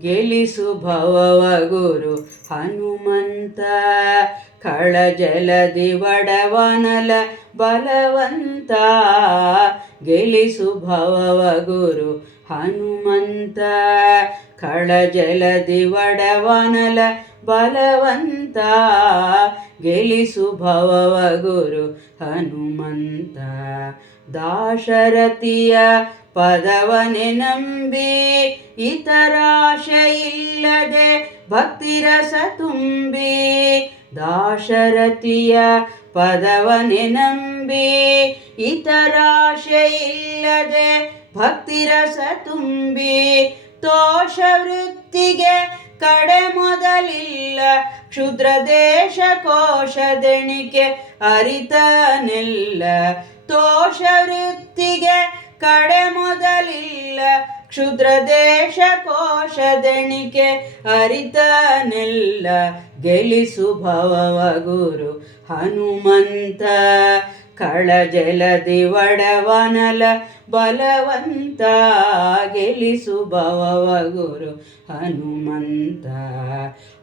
ಗೆಲಿಸು ಭವವ ಗುರು ಹನುಮಂತ. ಕಳಜಲದಿ ಬಡವನಲ ಬಲವಂತ. ಗೆಲಿಸು ಭವವ ಗುರು ಹನುಮಂತ. ಕಳಜಲದಿ ಬಡವನಲ ಬಲವಂತ. ಗೆಲಿಸು ಭವವ ಗುರು ಹನುಮಂತ. ದಾಶರಥಿಯ ಪದವನೆ ನಂಬಿ ಇತರಾಶೆಯಿಲ್ಲದೆ ಭಕ್ತಿರಸ ತುಂಬಿ ದಾಶರಥಿಯ ಪದವನೆ ನಂಬಿ ಇತರಾಶೆಯಿಲ್ಲದೆ ಭಕ್ತಿರಸ ತುಂಬಿ ತೋಷ ವೃತ್ತಿಗೆ ಕಡೆ ಮೊದಲಿಲ್ಲ ಕ್ಷುದ್ರ ದೇಶ ಕೋಶದೆಣಿಕೆ ಅರಿತನೆಲ್ಲ ತೋಷ ವೃತ್ತಿಗೆ ಕಡೆ ಮೊದಲಿಲ್ಲ. ಕ್ಷುದ್ರ ದೇಶ ಕೋಶದೆಣಿಕೆ ಅರಿತನೆಲ್ಲ. ಗೆಲಿಸು ಭವವ ಗುರು ಹನುಮಂತ. ಕಳಜಲದಿ ಒಡವನಲ ಬಲವಂತ. ಗೆಲಿಸು ಭವವ ಗುರು ಹನುಮಂತ.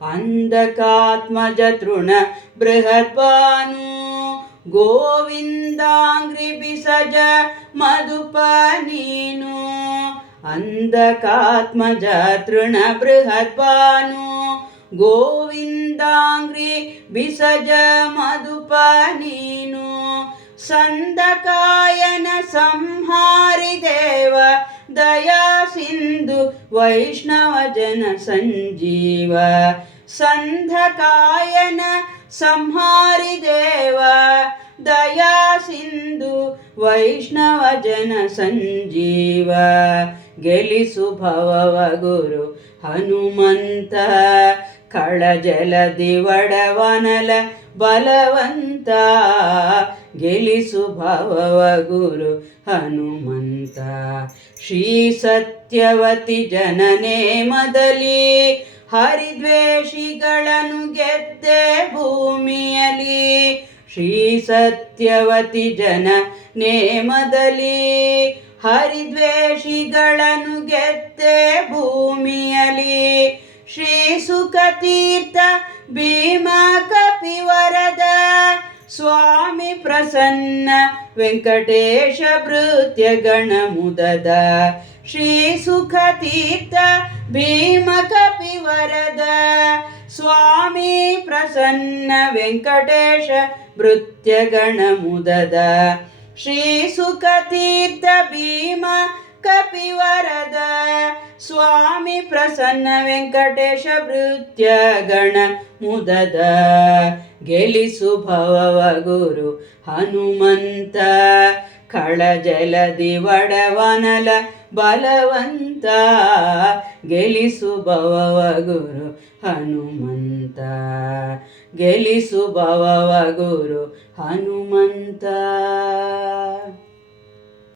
ಅಂಧಕಾತ್ಮಜ ತೃಣ ಬೃಹದ್ಭಾನು ಗೋವಿಂದಾಂಗ್ರಿ ಬಿಸಜ ಮಧುಪ ನೀನು ಅಂಧಕಾತ್ಮಜ ತೃಣ ಬೃಹದ್ಭಾನು ಗೋವಿಂದಾಂಗ್ರಿ ಬಿಸಜ ಮಧುಪ ನೀನು ಸಂದಕಾಯನ ಸಂಹಾರಿ ದೇವ ದಯಾ ಸಿಂಧು ವೈಷ್ಣವ ಜನ ಸಂಜೀವ. ಸಂಧಕಾಯನ ಸಂಹಾರಿ ದೇವ ದಯಾ ಸಿಂಧು, ವೈಷ್ಣವ ಜನ ಸಂಜೀವ, ಗೆಲಿಸು ಭವವ ಗುರು ಹನುಮಂತ ಕಳಜಲದಿ ಒಡವನಲ ಬಲವಂತ, ಗೆಲಿಸು ಭವವ ಗುರು ಹನುಮಂತ. ಶ್ರೀ ಸತ್ಯವತಿ ಜನನೇ ಮದಲಿ ಹರಿದ್ವೇಷಿಗಳನ್ನು ಗೆದ್ದೆ ಭೂಮಿಯಲಿ ಶ್ರೀ ಸತ್ಯವತಿ ಜನ ನೇಮದಲ್ಲಿ ಹರಿದ್ವೇಷಿಗಳನ್ನು ಗೆದ್ದೆ ಭೂಮಿಯಲಿ ಶ್ರೀ ಸುಖತೀರ್ಥ ಭೀಮ ಕಪಿವರದ ಸ್ವಾಮಿ ಪ್ರಸನ್ನ ವೆಂಕಟೇಶ ಭೃತ್ಯ ಗಣ ಮುದದ ಶ್ರೀ ಸುಖತೀರ್ಥ ಭೀಮ ಕಪಿವರದ ಸ್ವಾಮಿ ಪ್ರಸನ್ನ ವೆಂಕಟೇಶ ಭೃತ್ಯ ಗಣ ಮುದದ ಶ್ರೀ ಸುಖತೀರ್ಥ ಭೀಮ ಕಪಿವರದ ಸ್ವಾಮಿ ಪ್ರಸನ್ನ ವೆಂಕಟೇಶ ಭೃತ್ಯ ಗಣ ಮುದದ ಗೆಲಿಸು ಭವವ ಗುರು ಹನುಮಂತ. ಕಳಜಲದಿ ದಿವಡವನಲ ಬಲವಂತ ಗೆಲಿಸು ಭವವ ಗುರು ಹನುಮಂತ. ಗೆಲಿಸು ಭವವ ಗುರು ಹನುಮಂತ.